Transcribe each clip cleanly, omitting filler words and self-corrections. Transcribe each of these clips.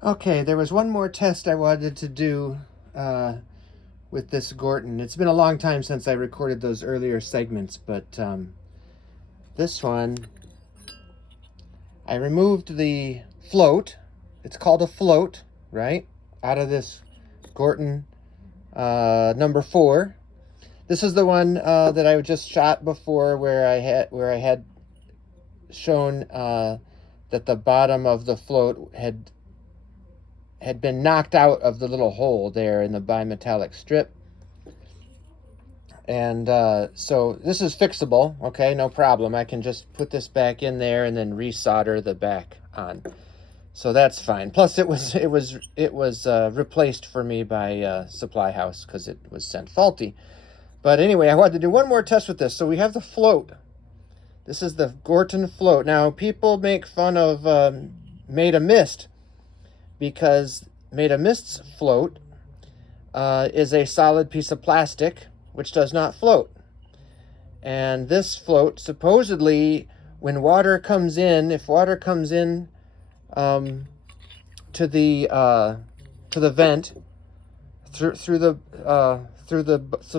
Okay, there was one more test I wanted to do with this Gorton. It's been a long time since I recorded those earlier segments, but this one, I removed the float. It's called a float, right? Out of this Gorton number 4. This is the one that I just shot before, where I had shown that the bottom of the float had been knocked out of the little hole there in the bimetallic strip. And so this is fixable, okay, no problem. I can just put this back in there and then resolder the back on. So that's fine. Plus it was replaced for me by Supply House because it was sent faulty. But anyway, I wanted to do one more test with this. So we have the float. This is the Gorton float. Now, people make fun of Made of Mist, because Made of Mist's float is a solid piece of plastic which does not float. And this float, supposedly, when water comes in, if water comes in to the vent through the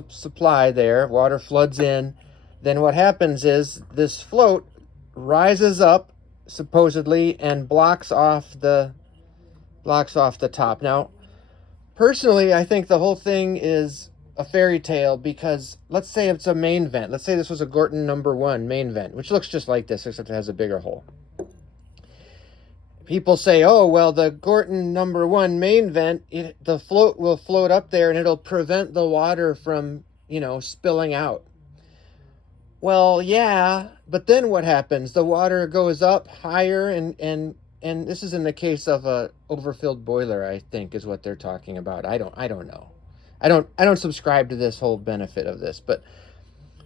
supply there, water floods in, then what happens is this float rises up, supposedly, and blocks off the top. Now, personally, I think the whole thing is a fairy tale, because let's say it's a main vent. Let's say this was a Gorton number 1 main vent, which looks just like this, except it has a bigger hole. People say, oh, well, the Gorton number 1 main vent, the float will float up there and it'll prevent the water from, spilling out. Well, yeah, but then what happens? The water goes up higher, and this is in the case of a overfilled boiler, I think, is what they're talking about. I don't know. I don't subscribe to this whole benefit of this, but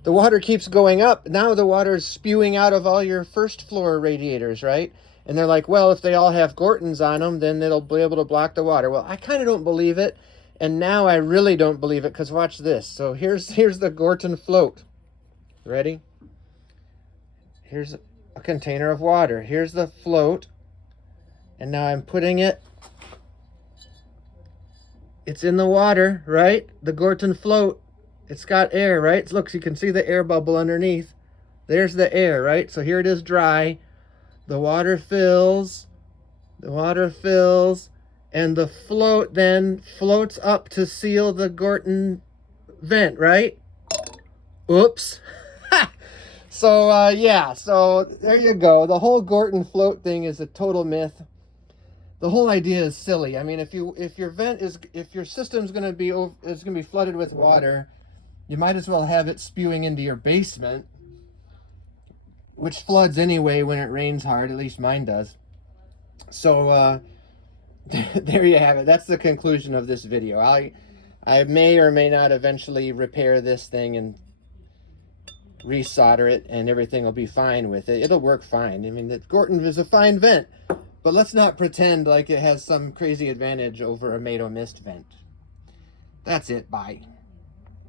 the water keeps going up. Now the water is spewing out of all your first floor radiators, right? And they're like, well, if they all have Gortons on them, then it'll be able to block the water. Well, I kind of don't believe it, and now I really don't believe it, because watch this. So here's the Gorton float. Ready? Here's a container of water. Here's the float. And now I'm putting it. It's in the water, right? The Gorton float. It's got air, right? Look, you can see the air bubble underneath. There's the air, right? So here it is dry. The water fills. The water fills. And the float then floats up to seal the Gorton vent, right? Oops. So, yeah, so there you go. The whole Gorton float thing is a total myth. The whole idea is silly. I mean, if your system's going to be flooded with water, you might as well have it spewing into your basement, which floods anyway when it rains hard. At least mine does. So, there you have it. That's the conclusion of this video. I may or may not eventually repair this thing and resolder it, and everything will be fine with it. It'll work fine. I mean, the Gorton is a fine vent, but let's not pretend like it has some crazy advantage over a Made of Mist vent. That's it. Bye.